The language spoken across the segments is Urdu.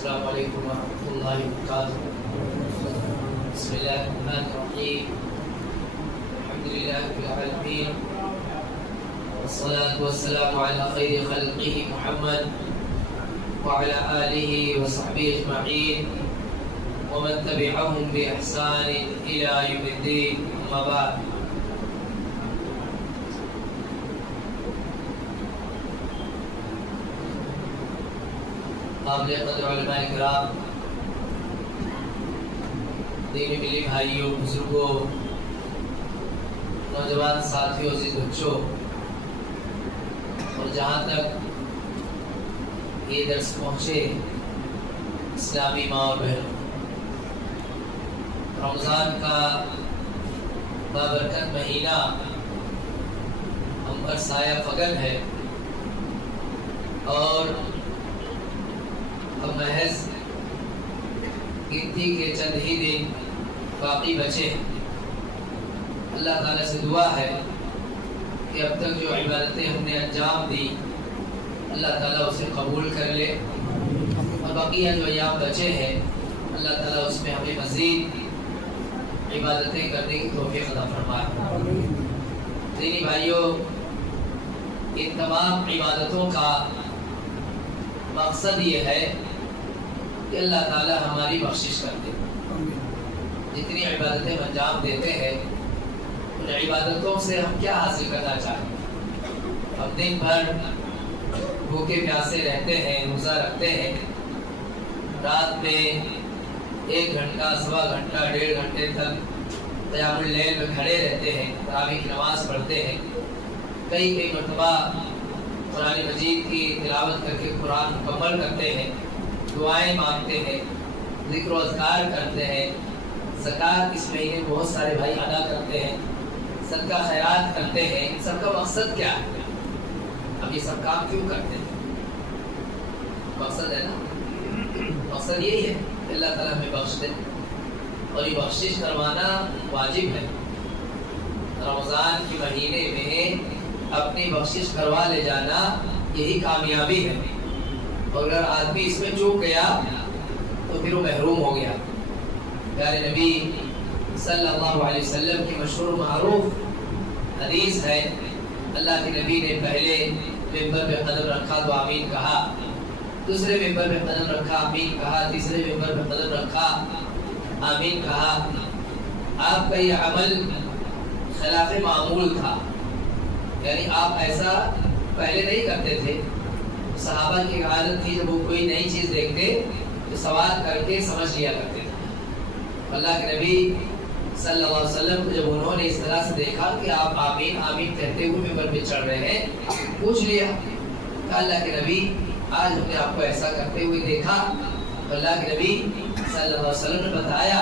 السلام علیکم ورحمۃ اللہ وبرکاتہ۔ بسم اللہ الرحمن الرحیم، الحمد للہ رب العالمین، والصلاة والسلام علی خیر خلقہ محمد وعلی آلہ وصحبہ اجمعین ومن تبعهم بإحسان إلى يوم الدين، أما بعد۔ قابل قدر علماء کرام، دینی ملی بھائیوں، بزرگوں، نوجوان ساتھیوں، عزیز بچوں، اور جہاں تک یہ درس پہنچے اسلامی ماں اور بہنوں، رمضان کا بابرکت مہینہ ہم پر سایہ فگن ہے، اور اب محض گنتی کے چند ہی دن باقی بچے ہیں۔ اللہ تعالیٰ سے دعا ہے کہ اب تک جو عبادتیں ہم نے انجام دی اللہ تعالیٰ اسے قبول کر لے، اور بقیہ جو ایام بچے ہیں اللہ تعالیٰ اس میں ہمیں مزید عبادتیں کرنے کی توفیق عطا فرمائے۔ دینی بھائیوں، ان تمام عبادتوں کا مقصد یہ ہے کہ اللہ تعالیٰ ہماری بخشش کرتے ہیں۔ جتنی عبادتیں ہم انجام دیتے ہیں ان عبادتوں سے ہم کیا حاصل کرنا چاہتے ہیں؟ ہم دن بھر بھوکے پیاسے رہتے ہیں، روزہ رکھتے ہیں، رات میں 1 گھنٹہ، سوا گھنٹہ، 1.5 گھنٹے تک قیام اللیل میں کھڑے رہتے ہیں، تراویح کی نماز پڑھتے ہیں، کئی مرتبہ قرآن مجید کی تلاوت کر کے قرآن مکمل کرتے ہیں، دعائیں مانگتے ہیں، ذکر و اذکار کرتے ہیں، زکوٰۃ اس مہینے بہت سارے بھائی ادا کرتے ہیں، صدقہ خیرات کرتے ہیں۔ ان سب کا مقصد کیا ہے؟ اب یہ سب کام کیوں کرتے ہیں؟ مقصد ہے نا، مقصد یہی ہے کہ اللہ تعالیٰ ہمیں بخش دے، اور یہ بخشش کروانا واجب ہے۔ رمضان کے مہینے میں اپنی بخشش کروا لے جانا یہی کامیابی ہے، اور اگر آدمی اس میں چوک گیا تو پھر وہ محروم ہو گیا۔ پیارے نبی صلی اللہ علیہ وسلم کی مشہور معروف حدیث ہے، اللہ کے نبی نے پہلے ممبر پہ قدم رکھا تو آمین کہا، دوسرے ممبر پہ قدم رکھا آمین کہا، تیسرے ممبر پہ قدم رکھا آمین کہا۔ آپ کا یہ عمل خلاف معمول تھا، یعنی آپ ایسا پہلے نہیں کرتے تھے۔ صحابہ کی عادت تھی جب وہ کوئی نئی چیز دیکھتے تو سوال کر کے سمجھ لیا کرتے تھے۔ اللہ کے نبی صلی اللہ علیہ وسلم کو جب انہوں نے اس طرح سے دیکھا کہ آپ آمین آمین کہتے ہوئے ممبر پہ چڑھ رہے ہیں، پوچھ لیا کہ اللہ کے نبی آج ہم نے آپ کو ایسا کرتے ہوئے دیکھا۔ اللہ کے نبی صلی اللہ علیہ وسلم نے بتایا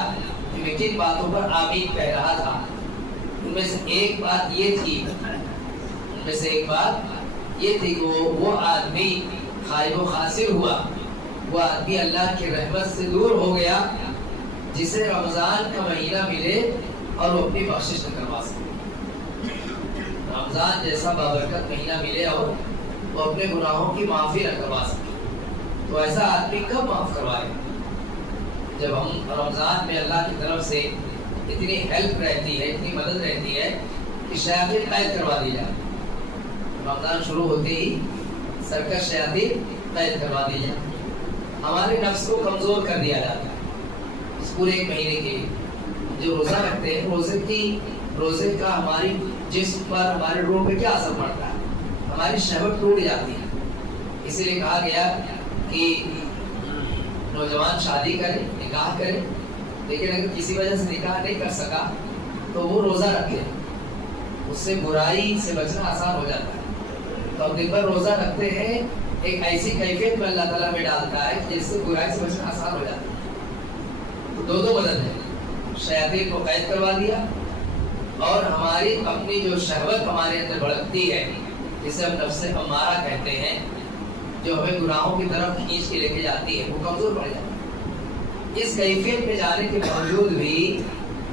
کہ میں کن باتوں پر آمین کہہ رہا تھا۔ ان میں سے ایک بات یہ تھی کہ وہ آدمی خائب و خاسر ہوا، وہ آدمی اللہ کی رحمت سے دور ہو گیا جسے رمضان کا مہینہ ملے اور وہ اپنی بخشش نہ کروا سکے۔ رمضان جیسا بابرکت مہینہ ملے اور وہ اپنے گناہوں کی معافی نہ کروا سکے، تو ایسا آدمی کب معاف کروائے؟ جب ہم رمضان میں اللہ کی طرف سے اتنی ہیلپ رہتی ہے، اتنی مدد رہتی ہے کہ شیاطین قید کروا دی جائے۔ رمضان شروع ہوتے ہی سرکش شیاطین قید کروا دی جائے، ہمارے نفس کو کمزور کر دیا جاتا ہے۔ اس پورے 1 مہینے کے جو روزہ رکھتے ہیں، روزے کا ہماری جسم پر، ہمارے روح پہ کیا اثر پڑتا ہے؟ ہماری شہوت ٹوٹ جاتی ہے۔ اسی لیے کہا گیا کہ نوجوان شادی کرے، نکاح کرے، لیکن اگر کسی وجہ سے نکاح نہیں کر سکا تو وہ روزہ رکھے، اس سے برائی سے بچنا آسان ہو جاتا ہے۔ تو ہم دن بھر روزہ رکھتے ہیں، ایک ایسی کیفیت میں اللہ تعالیٰ میں ڈالتا ہے جس سے برائی سے بچنا آسان ہو جاتا ہے۔ تو دو مدد ہے، شیاطین کو قید کروا دیا، اور ہماری اپنی جو شہوت ہمارے اندر بھڑکتی ہے، جسے ہم نفس امارہ کہتے ہیں، جو ہمیں گناہوں کی طرف کھینچ کے لے کے جاتی ہے، وہ کمزور پڑ جاتی ہے۔ اس کیفیت میں جانے کے باوجود بھی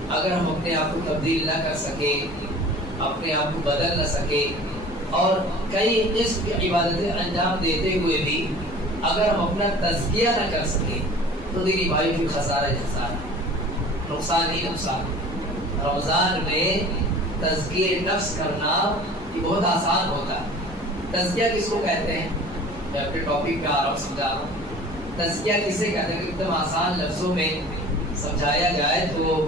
اگر ہم اپنے آپ کو تبدیل نہ کر سکے، اپنے آپ کو بدل نہ سکے، اور کئی قسم کی عبادتیں انجام دیتے ہوئے بھی اگر ہم اپنا تزکیہ نہ کر سکیں تو دیکھیے بھائی پھر خسارہ ہی خسارہ، نقصان ہی نقصان۔ رمضان میں تزکیہ نفس کرنا یہ بہت آسان ہوتا ہے۔ تزکیہ کس کو کہتے ہیں؟ میں اپنے ٹاپک پہ آ رہا ہوں، سمجھا رہا ہوں۔ تزکیہ کسے کہتے ہیں؟ ایک دم آسان لفظوں میں سمجھایا جائے تو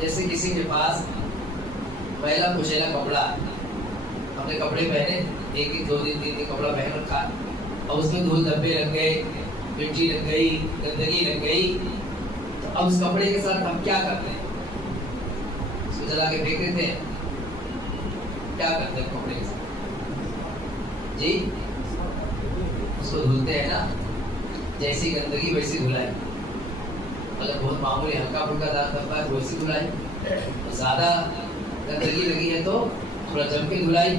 جیسے کسی کے پاس میلا کچیلا کپڑا ہے، ہم نے کپڑے پہنے ایک ایک 2 دن 3 دن کپڑا پہن رکھا اور اس میں دھول دھبے لگ گئے، مٹی لگ گئی، گندگی لگ گئی، تو اب اس کپڑے کے ساتھ ہم کیا کرتے ہیں؟ اس کو جلا کے پھینک دیتے ہیں؟ کیا کرتے ہیں کپڑے کے ساتھ؟ جی اس کو دھلتے ہیں نا، جیسی گندگی ویسی دھلائی، اگر بہت معمولی ہلکا پھلکا داغ دھبا ہے ویسی دھلائی، زیادہ گندگی لگی ہے تو تھوڑا جم کے دھلائی،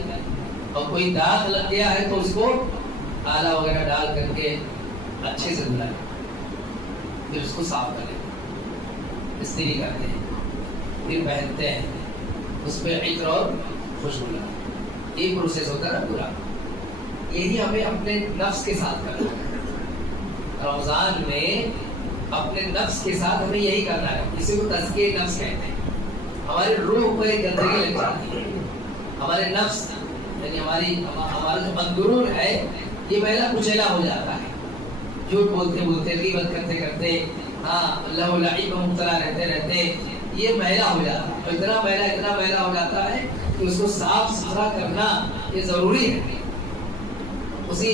اور کوئی داغ لگ گیا ہے تو اس کو آلہ وغیرہ ڈال کر کے اچھے سے دھلائی، پھر اس کو صاف کریں، استری کرتے ہیں، پھر پہنتے ہیں، اس پہ عطر اور خوشبو لگا، یہ پروسیس ہوتا ہے نا پورا۔ یہی ہمیں اپنے نفس کے ساتھ کرنا ہے۔ رمضان میں اپنے نفس کے ساتھ ہمیں یہی کرنا ہے، اسی کو تزکیہ نفس کہتے ہیں۔ ہمارے روح کو ایک گندگی لگ جاتی ہے، ہمارے نفس یعنی ہمارا جو اندرون ہے یہ میلا کچیلا ہو جاتا ہے، جھوٹ بولتے بولتے، غیبت کرتے کرتے، ہاں اللہ لعب میں مبتلا رہتے یہ میلا ہو جاتا ہے، اور اتنا میلا ہو جاتا ہے کہ اس کو صاف ستھرا کرنا یہ ضروری ہے۔ اسی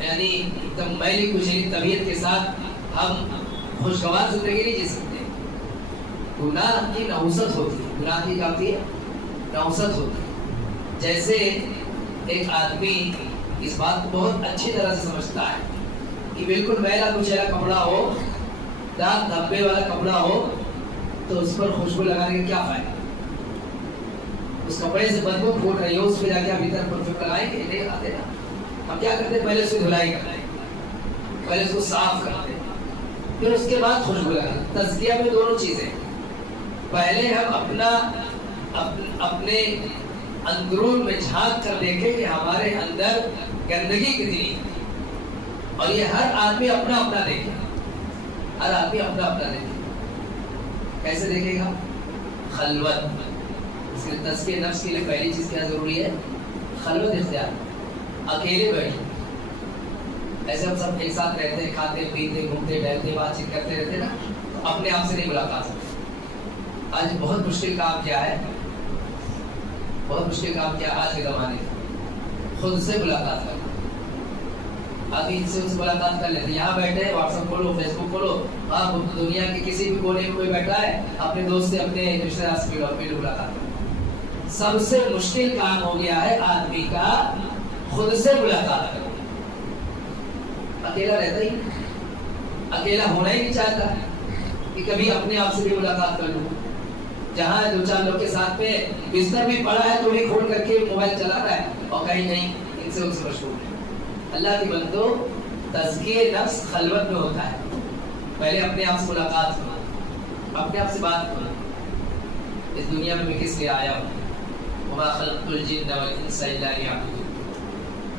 یعنی ایک دم میلی کچیلی طبیعت کے ساتھ ہم خوشگوار زندگی نہیں جی سکتے۔ گناہ کی نحوست ہوتی ہے، گناہ کی کیا ہوتی ہے؟ نحوست ہوتی ہے۔ جیسے ایک آدمی اس بات کو بہت اچھی طرح سے سمجھتا ہے کہ بالکل میلا کچیلا کپڑا ہو، داغ دھبے والا کپڑا ہو تو اس پر خوشبو لگانے کا کیا فائدہ؟ اس کپڑے سے بدبو پھوٹ رہی ہو، اس پہ جا کے آپ ادھر پرفیکٹ لگائیں گے؟ نہیں لگاتے نا۔ ہم کیا کرتے ہیں؟ پہلے اس کی دھلائی کرتے ہیں، پہلے اس کو صاف کرتے ہیں، پھر اس کے بعد خوشبو لگاتے ہیں۔ تزکیہ میں دونوں چیزیں، پہلے ہم اپنے اندرون میں جھانک کر دیکھیں کہ ہمارے اندر گندگی کتنی ہے، اور یہ ہر آدمی اپنا اپنا دیکھے، ہر آدمی اپنا اپنا دیکھے۔ کیسے دیکھے گا؟ خلوت۔ اس کے تزکیہ نفس کے لیے پہلی چیز کیا ضروری ہے؟ خلوت اختیار، اکیلے بیٹھے۔ ایسے ہم سب ایک ساتھ رہتے ہیں، کھاتے پیتے گھومتے ٹہلتے بات چیت کرتے رہتے نا، تو اپنے آپ سے نہیں ملاقات ہوتی۔ آج بہت مشکل کام کیا ہے، بہت مشکل کام کیا آج کے زمانے میں؟ خود سے ملاقات کرنا۔ آدمی ان سے ملاقات کر لیتے، یہاں بیٹھے واٹس ایپ کھولو، فیس بک کھولو، آپ دنیا کے کسی بھی کونے میں کوئی بیٹھا ہے، اپنے دوست سے اپنے رشتے دار سے ملاقات کرنا۔ سب سے مشکل کام ہو گیا ہے آدمی کا خود سے ملاقات کرنا۔ اکیلا رہتا ہی، اکیلا ہونا ہی نہیں چاہتا کہ کبھی اپنے آپ سے بھی ملاقات کر لوں۔ جہاں 2-4 لوگ کے ساتھ میں بستر بھی پڑا ہے تو بھی کھول کر کے موبائل چلا رہا ہے، اور کہیں نہیں ان سے مشغول ہے۔ اللہ کی بندو، تزکیہ نفس خلوت میں ہوتا ہے۔ پہلے اپنے آپ سے ملاقات کرو، اپنے آپ سے بات کرو، اس دنیا میں کس لیے آیا ہوں؟ وما خلقت الجن والانس الا لیعبدون۔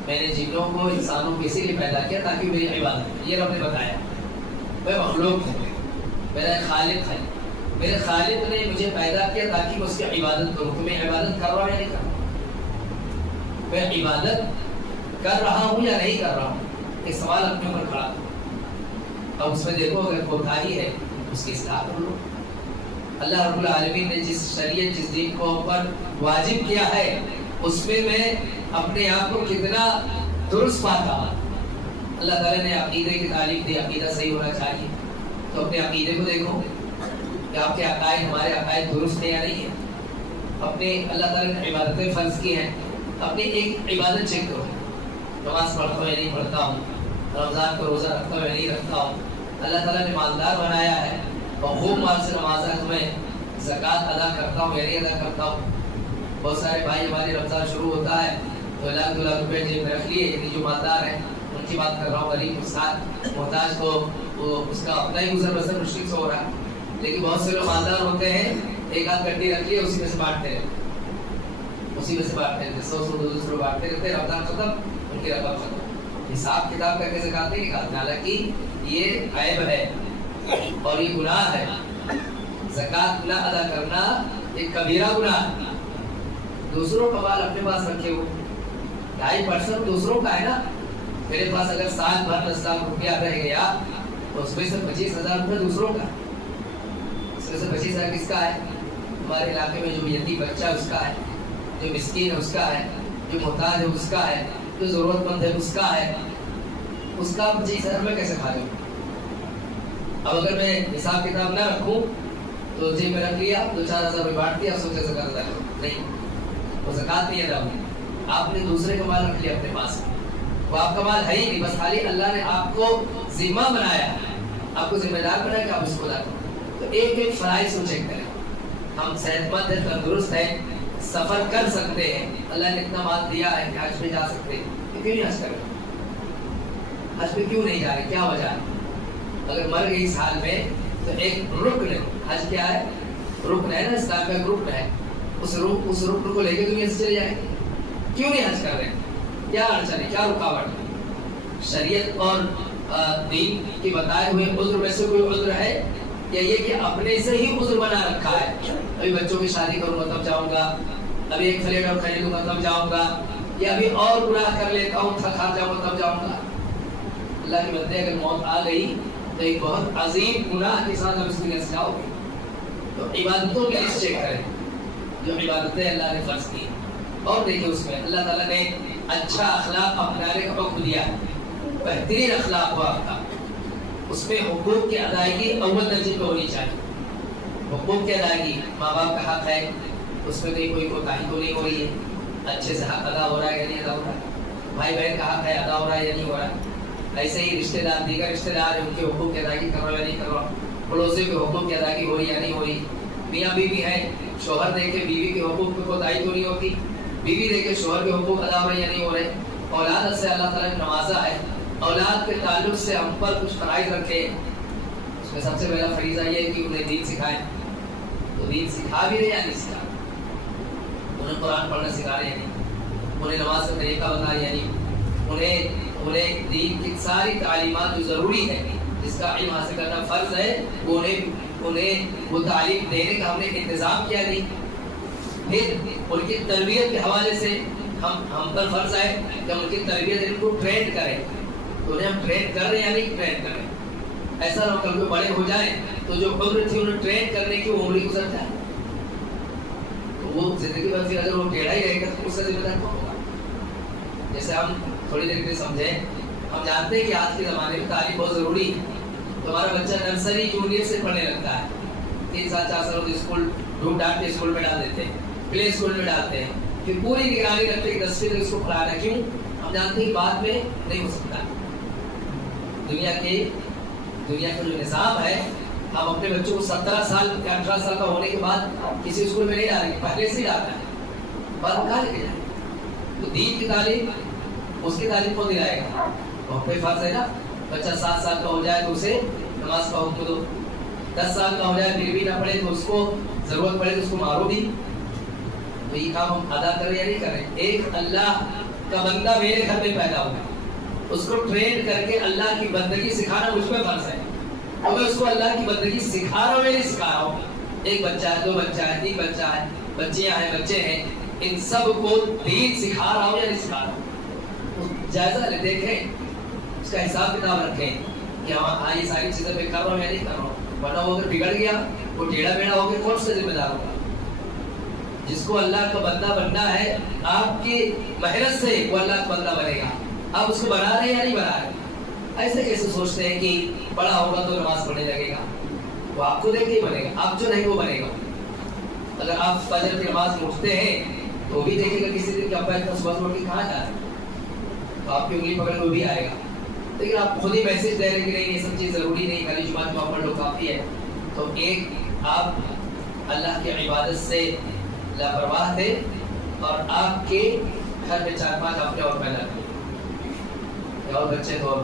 میں نے جنوں کو انسانوں کو اسی لیے پیدا کیا تاکہ میری عبادت کریں۔ یہ رب نے بتایا، میں مخلوق ہوں، میرا خالق ہے، میرے خالق نے مجھے پیدا کیا تاکہ میں اس کی عبادت کروں۔ تو میں عبادت کر رہا ہوں یا نہیں کر رہا؟ میں عبادت کر رہا ہوں یا نہیں کر رہا ہوں؟ ایک سوال اپنے اوپر کھڑا کرو، اب اس میں دیکھو اگر کوتاہی ہے اس کی اصلاح کر لو۔ اللہ رب العالمین نے جس شریعت جس دین کو اوپر واجب کیا ہے اس میں اپنے آپ کو کتنا درست پاتا ہوں۔ اللہ تعالیٰ نے عقیدے کی تعلیم دی، عقیدہ صحیح ہونا چاہیے، تو اپنے عقیدے کو دیکھو کہ آپ کے عقائد ہمارے عقائد درست ہیں یا نہیں ہیں۔ اپنے اللہ تعالیٰ نے عبادتیں فرض کی ہیں، اپنی ایک عبادت چیک کرو، نماز پڑھتا ہوں یا نہیں پڑھتا ہوں، رمضان کو روزہ رکھتا ہوں یا نہیں رکھتا ہوں۔ اللہ تعالیٰ نے مالدار بنایا ہے اور خوب مال سے نوازا ہے، میں زکوٰۃ ادا کرتا ہوں یا نہیں ادا کرتا ہوں۔ بہت سارے بھائی ہمارے رمضان شروع ہوتا ہے تو 1-2 لاکھ روپے جیب میں رکھ لیے، یعنی جو مالدار ہیں ان کی بات کر رہا ہوں، غریب مسکین محتاج کو وہ اس کا اپنا ہی گزر بسر مشکل سے ہو رہا ہے۔ لیکن بہت سے لوگ مالدار ہوتے ہیں، 1-8 گڈی رکھ لیے، اسی میں سے بانٹتے رہتے، اسی میں سے بانٹتے رہتے، 100-200 بانٹتے رہتے، رمضان ختم ان کی رقم ختم۔ حساب کتاب کر کے زکات نہیں نکالتے، حالانکہ یہ عیب ہے اور یہ گناہ ہے. زکات نہ ادا کرنا ایک کبیرہ گناہ ہے. دوسروں کا مال اپنے پاس رکھے ہو، 2.5% دوسروں کا ہے نا. میرے پاس اگر سال بھر 10 لاکھ روپیہ رہ گیا تو اس میں سے 25,000 روپیہ دوسروں کا، اس میں سے 25,000 کس کا ہے؟ ہمارے علاقے میں جو یتیم بچہ ہے اس کا ہے، جو مسکین ہے اس کا ہے، جو محتاج ہے اس کا ہے، جو ضرورت مند ہے اس کا ہے. اس کا 25,000 میں کیسے کھا لوں؟ اب اگر میں حساب کتاب نہ رکھوں تو جیب میں رکھ لیا، 2-4 ہزار روپئے بانٹ دیا، سوچے زکات ادا کرو، نہیں، وہ زکات نہیں ادا ہوئی. آپ نے دوسرے کا مال رکھ لیا اپنے پاس، وہ آپ کا مال ہے ہی نہیں، بس خالی اللہ نے آپ کو ذمہ بنایا، آپ کو ذمہ دار بنایا کہ آپ اس کو ادا کرو. تو ایک ایک فرائض کو چیک کریں. ہم صحت مند ہیں، تندرست ہیں، سفر کر سکتے ہیں، اللہ نے اتنا مال دیا ہے کہ حج پہ جا سکتے ہیں، کیوں نہیں حج کر رہے؟ حج پہ کیوں نہیں جا رہے؟ کیا وجہ ہے؟ اگر مر گئی اس حال میں تو ایک رکن ہے. حج کیا ہے؟ رکن ہے نا، اسلام کا ایک رکن ہے. اس رکن کو لے کے دنیا سے چلے جائیں، کیوں نہیں حج کر رہے؟ کیا اڑچن ہے؟ کیا رکاوٹ ہے؟ شریعت اور دین کی بتائے ہوئے عذر میں سے کوئی عذر ہے یا یہ کہ اپنے سے ہی عذر بنا رکھا ہے؟ ابھی بچوں کی شادی کروں گا تب جاؤں گا، ابھی ایک فلیٹ اور خریدوں گا تب جاؤں گا، یا ابھی اور گناہ کر لیتا ہوں تھک ہار جاؤں گا تب جاؤں گا. اللہ کی بندے اگر موت آ گئی تو ایک بہت عظیم گناہ کے ساتھ ہم اس دنیا سے جاؤ گے. تو عبادتوں کی لسٹ چیک کریں جو عبادتیں اللہ نے فرض کی، اور دیکھیں اس میں اللہ تعالیٰ نے اچھا اخلاق اپنانے کا حکم دیا ہے. بہترین اخلاق ہو آپ کا، اس میں حقوق کی ادائیگی اول درجے پہ ہونی چاہیے. حقوق کی ادائیگی، ماں باپ کا حق ہے، اس میں کوئی کوتاہی تو نہیں ہو رہی ہے، اچھے سے حق ادا ہو رہا ہے یا نہیں ادا ہو رہا ہے. بھائی بہن کا حق ہے، ادا ہو رہا ہے یا نہیں ہو رہا ہے. ایسے ہی رشتہ دار، دیگر رشتہ دار ان کے حقوق کی ادائیگی کر رہا ہے یا نہیں کر رہا. پڑوسیوں کے حقوق کی ادائیگی ہو رہی یا نہیں ہو رہی. میاں بیوی ہیں، شوہر دیکھ کے بیوی کے حقوق پہ کوتاہی تو نہیں ہوتی، بیوی دیکھ کے شوہر کے حقوق ادا ہو رہے یا نہیں ہو رہے. اولاد سے اللہ تعالیٰ نے نوازا ہے، اولاد کے تعلق سے ہم پر کچھ فرائض رکھے. اس میں سب سے پہلا فریضہ یہ ہے کہ انہیں دین سکھائیں. تو دین سکھا بھی رہے یا نہیں سکھا؟ انہیں قرآن پڑھنا سکھا رہے یا نہیں؟ انہیں نماز کا طریقہ بتا رہے یا نہیں؟ انہیں دین کی ساری تعلیمات جو ضروری ہے، جس کا علم حاصل کرنا فرض ہے، انہیں وہ تعلیم دینے کا ہم نے انتظام کیا نہیں. پھر ان کی تربیت کے حوالے سے ہم پر فرض ہے کہ ہم ان کی تربیت ان کو ٹرین کریں. تو انہیں ہم ٹرین کر رہے ہیں یا نہیں ٹرین کر رہے ہیں؟ ایسا نہ کل کو بڑے ہو جائیں تو جو عمر تھی انہیں ٹرین کرنے کی وہ عمر ہی گزر جائے، تو وہ زندگی بھر پھر اگر وہ ٹیڑھا ہی رہے گا تو اس کا ذمہ دار کون ہوگا؟ جیسے ہم تھوڑی دیر کے سمجھیں، ہم جانتے ہیں کہ آج کے زمانے میں تعلیم بہت ضروری ہے. ہمارا بچہ نرسری جونیئر سے پڑھنے لگتا ہے، 3 سال 4 سال ہوتے اسکول ڈھونڈ ڈانٹ کے اسکول میں ڈال دیتے ہیں، پلے اسکول میں ڈالتے ہیں، پھر پوری نگرانی رکھتے ہیں کہ 10ویں تک اس کو پڑھانا. کیوں؟ ہم جانتے ہیں بعد میں نہیں ہو سکتا. دنیا کا جو نظام ہے، ہم اپنے بچوں کو 17 سال یا 18 سال کا ہونے کے بعد کسی اسکول میں نہیں ڈالیں گے، پہلے سے ہی ڈالنا ہے، بعد میں کہاں لے کے جائیں. تو دین کی تعلیم، اس کی تعلیم کون دلائے گا؟ بہت کوئی فرض ہے نا. بچہ 7 سال کا ہو جائے تو اسے نماز کا حکم دو، 10 سال کا ہو جائے پھر بھی نہ پڑھے تو اس کو ضرورت پڑے تو اس کو مارو بھی. تو یہ کام ہم ادا کر رہے یا نہیں کر رہے؟ ایک اللہ کا بندہ میرے گھر میں پیدا ہوا، اس کو ٹرین کر کے اللہ کی بندگی سکھانا مجھ پہ فرض ہے. اور میں اس کو اللہ کی بندگی سکھا رہا ہوں، میں نہیں سکھا رہا ہوں. ایک بچہ ہے، 2 بچہ ہے، 3 بچہ ہے، بچیاں ہیں، بچے ہیں، ان سب کو دین سکھا رہا ہوں یا نہیں سکھا رہا ہوں؟ جائزہ لے، دیکھیں، اس کا حساب کتاب رکھیں کہ ہاں یہ ساری چیزیں میں کر رہا ہوں یا نہیں کر رہا ہوں. ورنہ وہ اگر بگڑ گیا، وہ ٹیڑھا میڑھا ہو گیا، کون سا ذمہ دار ہوگا؟ جس کو اللہ کا بندہ بننا ہے، آپ کی محنت سے وہ اللہ کا بندہ بنے گا. آپ اس کو بنا رہے ہیں یا نہیں بنا رہے؟ ایسے کیسے سوچتے ہیں کہ بڑا ہوگا تو نماز پڑھنے لگے گا؟ وہ آپ کو دیکھ کے ہی بنے گا، آپ جو نہیں وہ بنے گا. اگر آپ فجر کی نماز میں اٹھتے ہیں تو وہ بھی دیکھے گا کسی دن کہ ابا اتنا صبح اٹھ کے کہاں جا رہے ہیں، تو آپ کی انگلی پکڑ کے وہ بھی آئے گا. لیکن آپ خود ہی میسج دے رہے کہ نہیں یہ سب چیز ضروری نہیں، خالی جمعہ میں پڑھ لو کافی ہے. تو ایک آپ اللہ کی عبادت سے لاپرواہ تھے، اور آپ کے گھر میں 4-5 اپنے اور پیدا کیے اور بچے تو،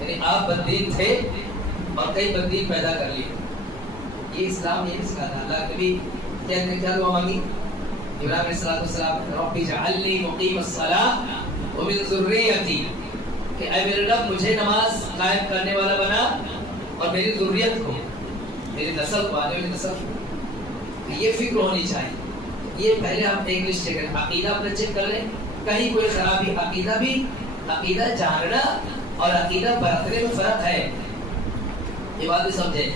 یعنی آپ بددین تھے اور کئی بددین پیدا کر لیے. یہ اسلام یہ نہیں سکھاتا. اللہ کبھی کیا دعا مانگی؟ ابراہیم علیہ السلام رب اجعلنی مقیم الصلاۃ ومن ذریتی. کہ اے میرے رب مجھے نماز قائم کرنے والا بنا اور میری ذریت کو، میری نسل کو، آنے والی نسل کو یہ فکر ہونی چاہیے. یہ پہلے ہم ایک لسٹ چیک کریں، عقیدہ اپنا چیک کر لیں، کہیں کوئی خرابی. عقیدہ جاننا اور عقیدہ برتنے میں فرق ہے، یہ بات بھی سمجھیں.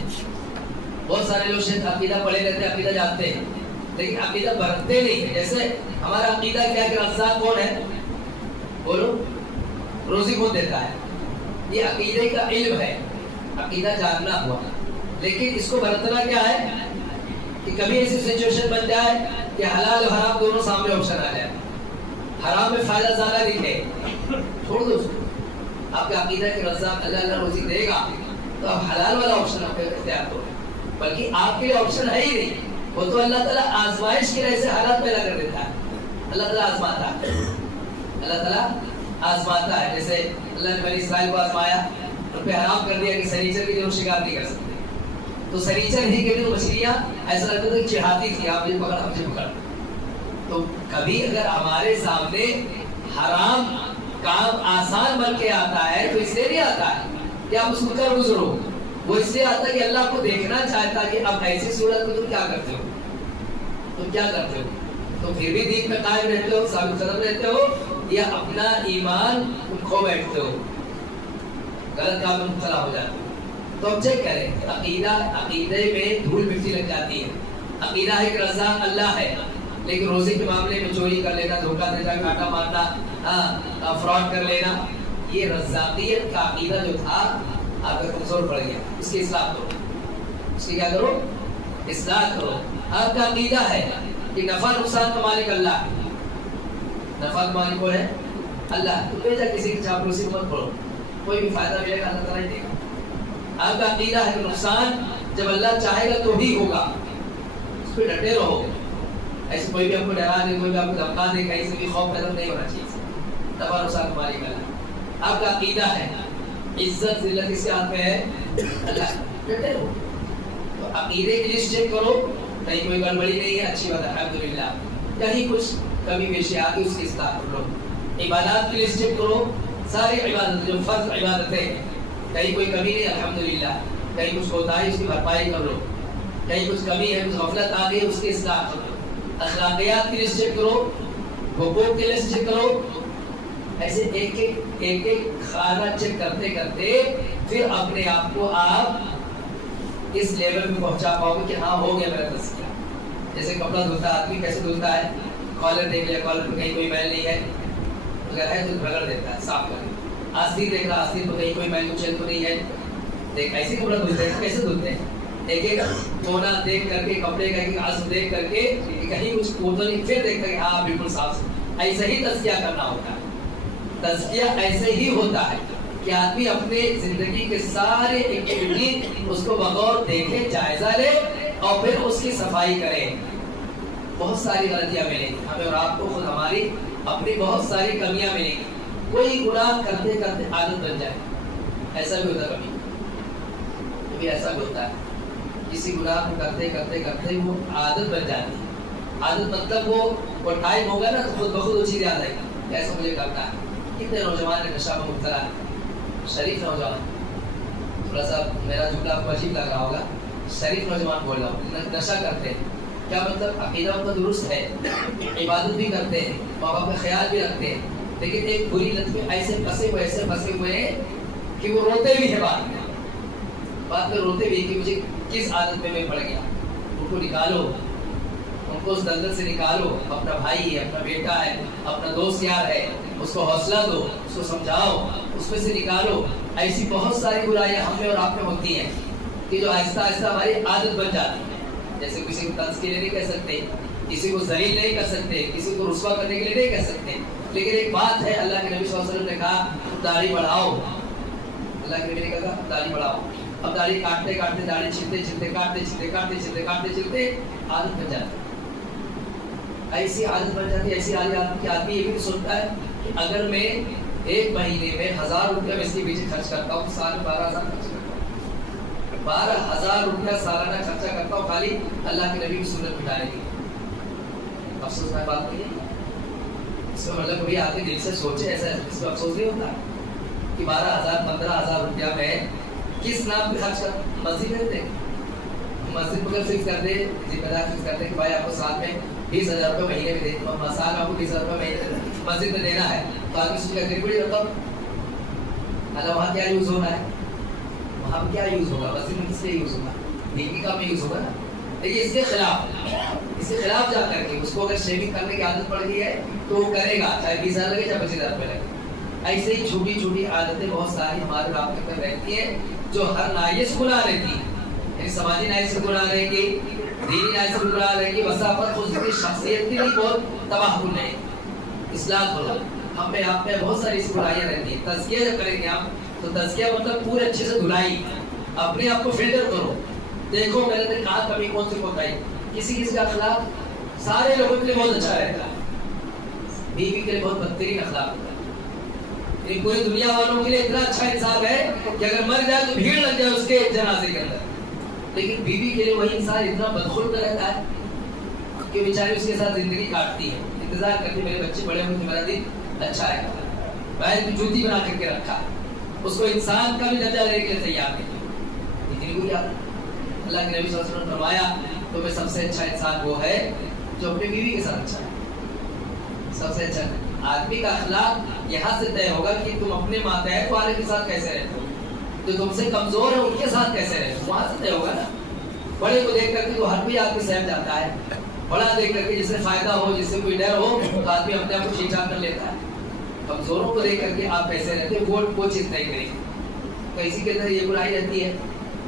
بہت سارے لوگ شاید عقیدہ پڑھے رہتے ہیں، عقیدہ جانتے ہیں لیکن عقیدہ برتتے نہیں ہیں. جیسے ہمارا عقیدہ کیا کہ رزاق کون ہے؟ بولو، روزی کون دیتا ہے؟ یہ عقیدے کا علم ہے، عقیدہ جاننا ہوا. لیکن اس کو برتنا کیا ہے کہ کبھی ایسی سچویشن بن جائے کہ حلال اور حرام دونوں سامنے آپشن آ جائے، حرام میں فائدہ زیادہ دکھے، چھوڑ دو اس کو. آپ کا عقیدہ کہ رزاق اللہ روزی دے گا تو آپ حلال والا آپشن آپ اختیار کرو، بلکہ آپ کے لیے آپشن ہے ہی نہیں. وہ تو اللہ تعالیٰ آزمائش کی وجہ سے حالات پیدا کر دیتا ہے. اللہ تعالیٰ آزماتا ہے، اللہ تعالیٰ آزماتا ہے. جیسے اللہ نے بنی اسرائیل کو آزمایا، ان پہ حرام کر دیا کہ سنیچر کی جو شکار نہیں کر سکتے. تو سنیچر ہی کے دن مچھلیاں ایسا لگتا تھا کہ چڑھاتی تھی، آپ مجھے پکڑ مجھے پکڑ. تو کبھی اگر ہمارے سامنے حرام کام آسان بن کے آتا ہے تو اس لیے نہیں آتا ہے کہ آپ اس کو کر گزرو، وہ اس لیے آتا ہے کہ اللہ کو دیکھنا چاہتا کہ اب ایسی صورت میں تم کیا کرتے ہو، تم کیا کرتے ہو. تو پھر بھی دین میں قائم رہتے ہو، ثابت قدم رہتے ہو، یا اپنا ایمان تم کھو بیٹھتے ہو، غلط کام میں مبتلا ہو جاتے ہو. تو ہم چیک کریں عقیدے میں دھول مٹی لگ جاتی ہے. عقیدہ ہے کہ رزاق اللہ ہے، لیکن روزے کے معاملے میں چوری کر لینا، دھوکہ دینا، کاٹا مارنا، فراڈ کر لینا، یہ رزاقیت کا عقیدہ جو تھا آپ کا کمزور پڑ گیا. اس کی اصلاح کرو، اس کی کیا کرو؟ اصلاح کرو. آپ کا عقیدہ ہے کہ نفع نقصان کا مالک اللہ ہے، نفع کا مالک کون ہے؟ اللہ. تو بھیجا کسی کی چاپلوسی مت پڑھو، کوئی بھی فائدہ ملے گا اللہ تعالیٰ ہی دے گا. آپ کا عقیدہ ہے کہ نقصان جب اللہ چاہے گا تو ہی ہوگا، اس پہ ڈٹے رہو. ایسے کوئی بھی آپ کو ڈرا دے، کوئی بھی آپ کو دھمکا دے، کہیں سے بھی خوف پیدا نہیں ہونا چاہیے. نفع نقصان کا مالک اللہ. آپ کا عقیدہ ہے عزت ذلت کس کے ہاتھ میں ہے؟ اللہ. ڈٹے رہو. تو عقیدے کی لسٹ چیک کرو، کہیں کوئی گڑبڑی نہیں ہے، اچھی بات ہے الحمدللہ. کہیں کچھ کمی بیشی آ گئی اس کی اصلاح کر لو. عبادات کی لسٹ چیک کرو، ساری عبادت جو فرض عبادتیں کہیں کوئی کمی نہیں الحمدللہ. کہیں کچھ کوتاہی اس کی بھرپائی کر لو، کہیں کچھ کمی ہے، کچھ غفلت آ گئی اس کی اصلاح کر لو. اخلاقیات کی لسٹ چیک کرو، حقوق کی لسٹ چیک کرو. ایسے ایک ایک خانہ چیک کرتے کرتے پھر اپنے آپ کو آپ اس لیول میں پہنچا پاؤ گے کہ ہاں ہو گیا میرا تزکیہ. جیسے کپڑا دھلتا ہے آدمی کیسے دھلتا ہے؟ کالر دیکھ لیا، کالر پہ کہیں کوئی میل نہیں ہے، اگر ہے تو رگڑ دیتا ہے، صاف کر. آستین دیکھ رہا، آستین پہ کہیں کوئی میل کچھ تو نہیں ہے، دیکھ ایسے کپڑا دھلتے ہیں. کیسے دھلتے ہیں؟ ایک ایک کونا دیکھ کر کے، کپڑے کا ایک عزم دیکھ کر کے کہیں کچھ کوتا نہیں، پھر دیکھتا کہ ہاں بالکل صاف. ایسے ہی تزکیہ کرنا ہوتا ہے. تزکیہ ایسے ہی ہوتا ہے کہ آدمی اپنے زندگی کے سارے ایکٹیویٹی اس کو بغور دیکھے، جائزہ لے اور پھر اس کی صفائی کرے. بہت ساری غلطیاں ملیں گی ہمیں اور آپ کو، خود ہماری اپنی بہت ساری کمیاں ملیں گی. کوئی گناہ کرتے کرتے عادت بن جائے، ایسا بھی ہوتا ہے کبھی ایسا بھی ہوتا ہے. کسی گناہ کو کرتے کرتے کرتے وہ عادت بن جاتی ہے. عادت مطلب وہ ٹائم ہوگا نا تو خود بخود وہ چیز یاد آئے گی، ایسا مجھے کرتا ہے. کتنے نوجوان نشہ میں مبتلا ہے، شریف نوجوان. تھوڑا سا میرا جملہ آپ کو عجیب لگ رہا ہوگا، شریف نوجوان بول رہا ہوں. نشہ کرتے ہیں، کیا مطلب؟ عقیدہ ان کا درست ہے، عبادت بھی کرتے ہیں، ماں باپ کا خیال بھی رکھتے ہیں، لیکن ایک بری لت میں ایسے پھنسے ہوئے ہیں کہ وہ روتے بھی ہیں بعد میں روتے بھی کہ مجھے کس عادت میں پڑ گیا. ان کو نکالو، ان کو اس دلدل سے نکالو. اپنا بھائی ہے، اپنا بیٹا ہے، اپنا دوست یار ہے، اس کو حوصلہ دو، اس کو سمجھاؤ، اس میں سے نکالو. ایسی بہت ساری برائیاں ہم میں اور آپ میں ہوتی ہیں کہ جو آہستہ آہستہ ہماری عادت بن جاتی ہے. جیسے کسی کو طنز کے لیے نہیں کہہ سکتے، کسی کو ذلیل نہیں کر سکتے، کسی کو رسوا کرنے کے لیے نہیں کہہ سکتے، لیکن ایک بات ہے، اللہ کے نبی صلی اللہ علیہ وسلم نے کہا داڑھی بڑھاؤ. اللہ کے نبی نے کہا داڑھی بڑھاؤ. اب داڑھی کاٹتے کاٹتے، داڑھی چھلتے کاٹتے عادت بن جاتی ہے. ایسی عادت بن جاتی ہے، ایسی عادت کہ آدمی یہ بھی سوچتا ہے کہ اگر میں ایک مہینے میں 1000 روپیہ میں اس کے پیچھے خرچ کرتا ہوں، سال میں 12,000 خرچ کرتا ہوں، 12,000 روپیہ سالانہ خرچہ کرتا ہوں خالی اللہ کے نبی کی سنت مٹانے کی. افسوس میں بات نہیں ہے اس میں، مطلب کبھی آدمی دل سے سوچے ایسا، اس میں افسوس نہیں ہوتا. کہ 12,000 15,000 روپیہ میں کس نام پہ خرچ کر مسجد میں دیں؟ مسجد میں فکس کر دے، ذمہ دار فکس کر دے کہ بھائی آپ کو سال میں 20,000 روپے مہینے میں دیں، سال آپ کو 20,000 روپے مہینے مسجد میں دینا ہے، تو آدمی سوچ کر بڑی رقم اللہ وہاں کیا یوز ہونا ہے، وہاں کیا یوز ہوگا، مسجد میں کس لیے یوز ہوگا، نیکی کا میں یوز ہوگا نا. لیکن اس کے خلاف جا کر کے اس کو اگر شیونگ کرنے کی عادت پڑ گئی ہے تو وہ کرے گا، چاہے 20,000 لگے چاہے 25,000 روپے لگے. ایسے ہی چھوٹی چھوٹی عادتیں بہت ساری ہمارے رابطے میں رہتی ہیں جو ہر ناحیے سے گناہ رہتی ہے، یعنی سماجی ناحیے سے گناہ رہیں گی، دینی ناحیے سے گناہ رہیں گی، وساپت خود کی شخصیت کی بھی بہت تباہ کن ہے. اصلاح کرو، ہم میں آپ میں بہت ساری برائیاں رہتی ہیں. تزکیہ جب کریں گے آپ تو تزکیہ مطلب پورے اچھے سے دھلائی، اپنے آپ کو فلٹر کرو، دیکھو میرے دل کہاں کمی کون سی کوتاہی. کسی کا اخلاق سارے لوگوں کے لیے بہت اچھا رہتا ہے، بیوی کے لیے بہت بدترین اخلاق ہوتا ہے. پوری دنیا والوں کے لیے اتنا اچھا انسان ہے کہ اگر مر جائے تو بھیڑ لگ جائے اس کے جنازے کے اندر، لیکن بیوی کے لیے وہی انسان اتنا بدخلق رہتا ہے کہ بیچاری اس کے ساتھ زندگی کاٹتی ہے، انتظار کرتی میرے بچے بڑے ہوئے میرا دن اچھا ہے، باہر کی جوتی بنا کر کے رکھا، اس کو انسان کا بھی درجہ لینے کے لیے تیار نہیں. اتنی کوئی اللہ کے نبی صلی اللہ علیہ وسلم نے فرمایا تو میں سب سے اچھا انسان وہ ہے جو اپنی بیوی کے ساتھ اچھا ہے. سب سے اچھا آدمی کا اخلاق یہاں سے طے ہوگا کہ تم اپنے ماتحت والے کے ساتھ کیسے رہتے ہو، جو تم سے کمزور ہے ان کے ساتھ کیسے رہتے ہو، وہاں سے طے ہوگا نا. بڑے کو دیکھ کر کے تو ہر کوئی آدمی سہم جاتا ہے، بڑا دیکھ کر کے جس سے فائدہ ہو، جس سے کوئی ڈر ہو تو آدمی اپنے آپ کو ٹھیک کر لیتا ہے. کمزوروں کو دیکھ کر کے آپ کیسے رہتے ہیں وہ چیز نہیں کریں گے. کسی کے اندر یہ برائی رہتی ہے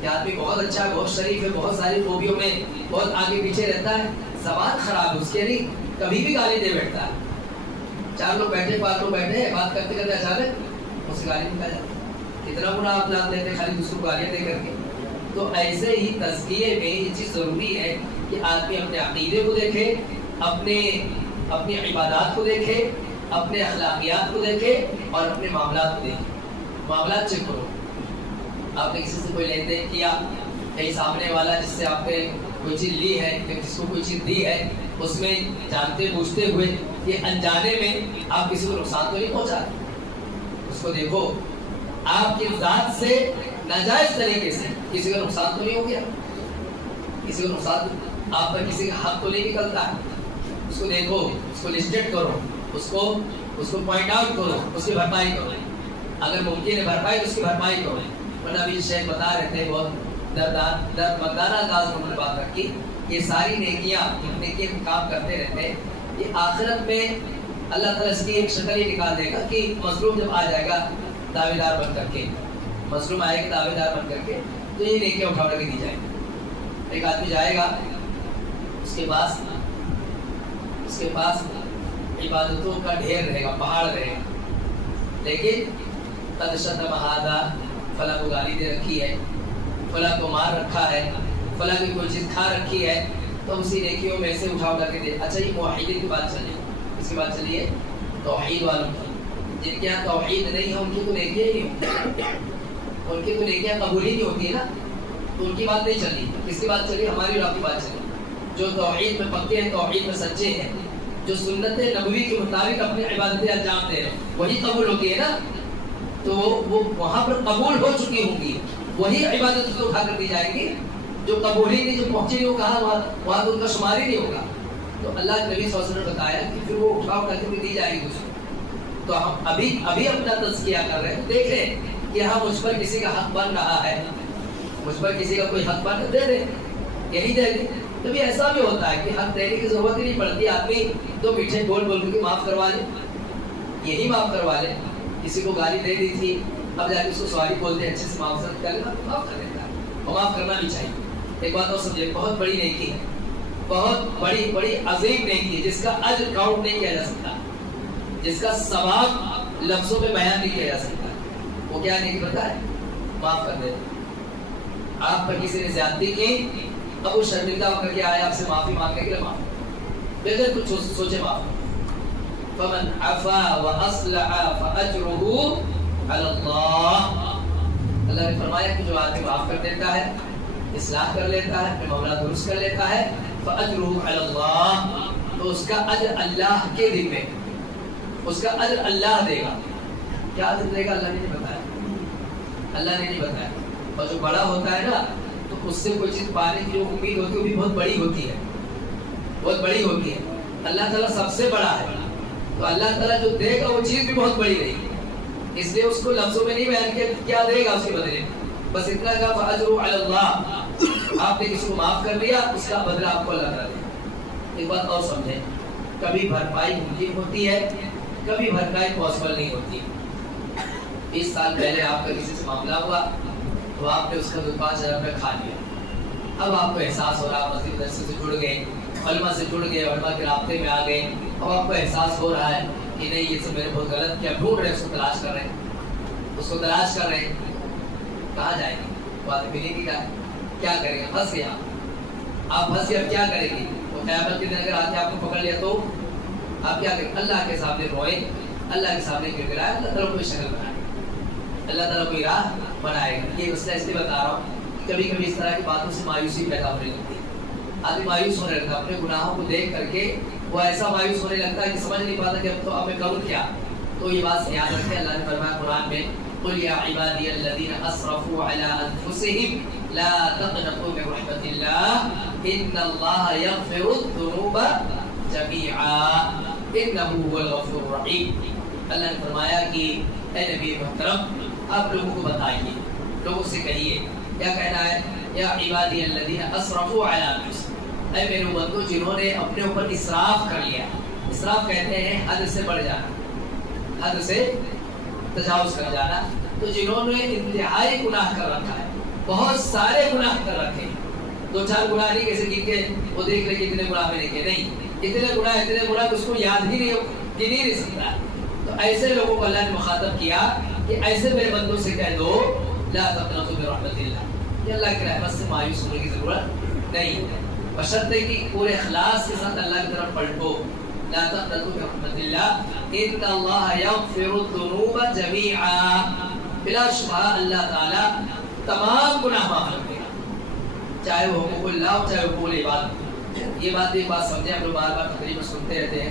کہ آدمی بہت اچھا ہے، بہت شریف ہے، بہت ساری خوبیوں میں بہت آگے پیچھے رہتا ہے، زبان خراب ہے اس کے لیے، کبھی بھی گالی دے بیٹھتا ہے. 4 لوگ بیٹھے 5 لوگ بیٹھے بات کرتے کرتے اچانک اس سے گالی نکال جاتی ہے. اتنا گناہ آپ جانتے ہیں خالی دوسروں کو گالیاں دے کر کے. تو ایسے ہی تزکیے میں یہ چیز ضروری ہے کہ آدمی اپنے عقیدے کو دیکھے، اپنی عبادات کو دیکھے، اپنے اخلاقیات کو دیکھے اور اپنے معاملات کو دیکھے. معاملات چیک کرو، آپ نے کسی سے کوئی لین دین کیا، کہیں سامنے والا جس سے آپ نے کوئی چیز لی ہے یا جس کو کوئی چیز دی ہے اس میں جانتے بوجھتے ہوئے یہ انجانے میں آپ کسی کو نقصان تو نہیں پہنچا، اس کو دیکھو. آپ کی ذات سے ناجائز طریقے سے کسی کا نقصان تو نہیں ہو گیا، کسی کو نقصان آپ پر کسی کا حق تو نہیں نکلتا ہے، اس کو دیکھو، اس کو لسٹڈ کرو، اس کو پوائنٹ آؤٹ کرو، اس کی بھرپائی کرو. اگر ممکن ہے بھرپائی تو اس کی بھرپائی کرو. ورنہ ابھی شیخ بتا رہے تھے بہت دردمندانہ انداز میں انہوں نے بات رکھی، یہ ساری نیکیاں کام کرتے رہتے، یہ آخرت میں اللہ تعالیٰ اس کی ایک شکل ہی نکال دے گا کہ مظلوم جب آ جائے گا دعوے دار بن کر کے، مظلوم آئے گا دعوے دار بن کر کے تو یہ نیکیاں اٹھا کے دی جائیں گی. ایک آدمی جائے گا اس کے پاس عبادتوں کا ڈھیر رہے گا، پہاڑ رہے گا، لیکن قد شتم ھذا، فلاں کو گالی دے رکھی ہے، فلاں کو مار رکھا ہے، فلاں کی کوئی چیز کھا رکھی ہے، تو اسی نیکیوں میں سے اٹھا کے دے. اچھا یہ موحدین کی بات چلیے، اس کی بات چلیے توحید والوں کی، جن کے یہاں توحید نہیں ہے ان کی تو نیکیاں ہی نہیں ہوتی، ان کی تو نیکیاں قبول ہی نہیں ہوتی ہے نا، تو ان کی بات نہیں چلی. کس کی بات چلی؟ ہماری اور آپ کی بات چلی. جو توحید میں پکے ہیں، توحید میں سچے ہیں، جو سنت نبوی کے مطابق اپنی عبادتیں انجام دے رہے ہیں، وہی قبول ہوتی ہے نا. تو وہ وہاں پر قبول ہو چکی ہوں گی، وہی عبادت کو اٹھا کر دی جائے گی. جو قبول ہی نہیں، جو پہنچے نہیں، وہ کہا وہاں تو ان کا شمار ہی نہیں ہوگا. تو اللہ کے نبی صلی اللہ علیہ وسلم نے بتایا کہ پھر وہ اٹھا کے دی جائے گی اس کو. تو ہم ابھی اپنا تزکیہ کر رہے ہیں، دیکھ رہے ہیں کہ ہاں مجھ پر کسی کا حق بن رہا ہے، مجھ پر کسی کا کوئی حق بن دے دیں، یہی دے دیں. کبھی ایسا بھی ہوتا ہے کہ حق دینے کی ضرورت ہی نہیں پڑتی، آدمی تو میٹھے بول کے معاف کروا لے، یہی معاف کروا لے. کسی کو گالی دے دی تھی، اب جا کے اس کو سواری بولتے ہیں، اچھے سے معاف کر لینا، معاف کر دیتا ہے، اور معاف کرنا بھی چاہیے. ایک بات اور سمجھے، بہت بڑی نیکی ہے، بہت بڑی عظیم نیکی ہے، جس کا اجر کاؤنٹ نہیں کیا جا سکتا، جس کا ثواب لفظوں میں بیان نہیں کیا جا سکتا. وہ کیا نیکی پتہ ہے؟ معاف کر دیتے. آپ پر کسی نے زیادتی کی، اب وہ شرمندہ ہو کر کے آئے آپ سے معافی مانگنے کے لیے، معاف بغیر کچھ سوچے معاف. فمن عفا واصلح فاجره على الله. اللہ نے فرمایا کہ جو آدمی معاف کر دیتا ہے، اصلاح کر لیتا ہے، اپنے معاملات درست کر لیتا ہے، فاجره على الله، تو اس کا اجر اللہ کے ذمہ، اس کا اجر اللہ دے گا. کیا گزرے گا اللہ نے نہیں بتایا، اللہ نے نہیں بتایا. اور جو بڑا ہوتا ہے نا تو اس سے کوئی چیز پانے کی جو امید ہوتی ہے وہ بھی بہت بڑی ہوتی ہے، بہت بڑی ہوتی ہے. اللہ تعالیٰ سب سے بڑا ہے تو اللہ تعالیٰ جو دے گا وہ چیز بھی بہت بڑی رہے گی. اس لیے اس کو لفظوں میں نہیں بیان کیا کیا دے گا اس کے بدلے، بس اتنا کہا فاجروا علی اللہ. آپ نے کسی کو معاف کر دیا اس کا بدلہ آپ کو اللہ تعالیٰ دے گا. ایک بات اور سمجھیں، کبھی بھرپائی ممکن ہوتی ہے، کبھی بھرپائی پاسبل نہیں ہوتی. 20 سال پہلے آپ کا کسی سے معاملہ ہوا تو آپ نے اس کا 5,000 روپے کھا لیا. اب آپ کو احساس ہو رہا، مسجد مدرسے سے جڑ گئے، علماء سے جڑ گئے، علماء کے رابطے میں آ گئے. اب آپ کو احساس ہو رہا ہے کہ نہیں یہ سب میں نے بہت غلط کیا. ڈھونڈ رہے ہیں، اس کو تلاش کر رہے ہیں، اس کو تلاش کر رہے ہیں. کہاں جائیں گے؟ بات ملے گی کیا کریں گے؟ پھنس گیا آپ، پھنس گئے. اب کیا کریں گے؟ وہ قیامت کے دن اگر آ کے آپ کو پکڑ لیا تو آپ کیا کریں؟ اللہ کے سامنے روئیں، اللہ کے سامنے گر گرائے. اللہ تعالیٰ کوئی شکل بنائے، اللہ تعالیٰ کوئی راہ بنائے گا. یہ مسئلہ اس لیے بتا رہا ہوں کہ کبھی کبھی اس طرح کی باتوں سے مایوسی پیدا ہونے لگتی ہے. آدمی مایوس ہونے لگتا ہے اپنے گناہوں کو دیکھ کر کے. وہ ایسا مایوس ہونے لگتا ہے کہ سمجھ نہیں پاتا کہ اب تو اب میں کروں کیا. تو یہ بات یاد رکھیں، اللہ نے فرمایا قرآن میں قل یا عبادی الذین اسرفوا علی انفسہم لا تقنطوا من رحمت اللہ ان اللہ یغفر الذنوب جمیعا انہ هو الغفور الرحیم. اللہ نے فرمایا کہ اے نبی محترم آپ لوگوں کو بتائیے، لوگوں سے کہیے. کیا کہنا ہے؟ یا عبادی الذین اسرفوا علی انفسہم، اے میرے بندو جنہوں نے اپنے اوپر اسراف کر لیا. اسراف کہتے ہیں حد سے بڑھ جانا، حد سے تجاوز کر جانا. تو جنہوں نے انتہائی گناہ کر رکھا ہے، بہت سارے گناہ کر رکھے، 2-4 گناہ نہیں کیسے گن کے وہ دیکھ لے کتنے گناہ میں نے کیے، نہیں، اتنے گناہ اس کو یاد ہی نہیں، گن ہی نہیں سکتا. تو ایسے لوگوں کو اللہ نے مخاطب کیا کہ ایسے میرے بندوں سے کہہ دو لا تقنطوا من رحمت اللہ، یہ اللہ کی رحمت سے مایوس ہونے کی ضرورت نہیں ہے، بشرطے کہ پورے اخلاص کے ساتھ اللہ کی طرف پلٹو. لا تقنطوا من رحمت اللہ ان اللہ یغفر الذنوب جمیعا. بلا شبہ اللہ تعالیٰ تمام گناہ معاف کر دے گا، چاہے وہ حقوق اللہ ہو چاہے حقوق العباد. یہ بات ایک بات سمجھیں، ہم لوگ بار بار تقریبا سنتے رہتے ہیں،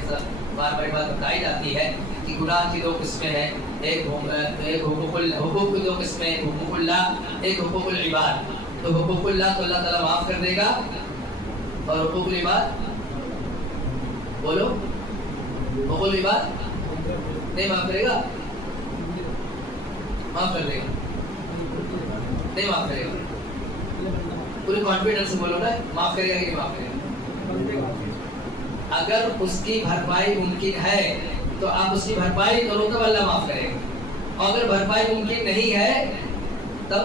بار بار بات بتائی جاتی ہے کہ گناہ کی 2 قسمیں ہیں. ایک حقوق کی 2 قسمیں، حقوق اللہ، ایک حقوق العباد. تو حقوق اللہ تو اللہ تعالیٰ معاف کر دے گا، اور حقوق العباد بولو، حقوق العباد نہیں معاف کرے گا، معاف کر دے گا، نہیں معاف کرے گا. پورے کانفیڈنس سے بولو نا، معاف کرے گا کہ نہیں معاف کرے گا. اگر اس کی بھرپائی ممکن ہے تو آپ اس کی بھرپائی کرو تب اللہ معاف کرے گا. اور اگر بھرپائی ممکن نہیں ہے تب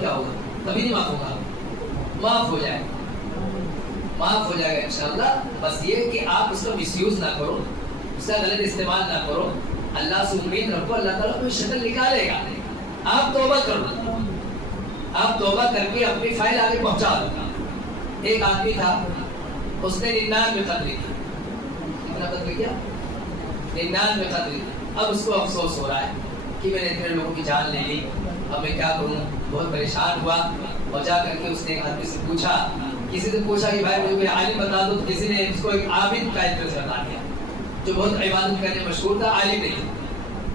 کیا ہوگا؟ تبھی نہیں معاف ہوگا. معاف ہو جائے، معاف ہو جائے گا انشاءاللہ. بس یہ کہ آپ اس کا مس یوز نہ کرو، اس کا غلط استعمال نہ کرو. اللہ سے امید رکھو، اللہ تعالیٰ کوئی شکل نکالے گا. آپ توبہ کرو، آپ توبہ کر کے اپنی فائل آگے پہنچا دو. ایک آدمی تھا، اس نے 99 قتل کی. کتنا قتل کیا؟ 99 قتل کی. اب اس کو افسوس ہو رہا ہے کہ میں نے اتنے لوگوں کی جان لے لی، اب میں کیا کروں. بہت پریشان ہوا اور جا کر کے اس نے ایک آدمی سے پوچھا، کسی سے پوچھا کہ بھائی مجھے کوئی عالم بتا دو. تو کسی نے اس کو ایک عابد کا ایڈریس بتا دیا جو بہت عبادت کرنے مشہور تھا، عالم نہیں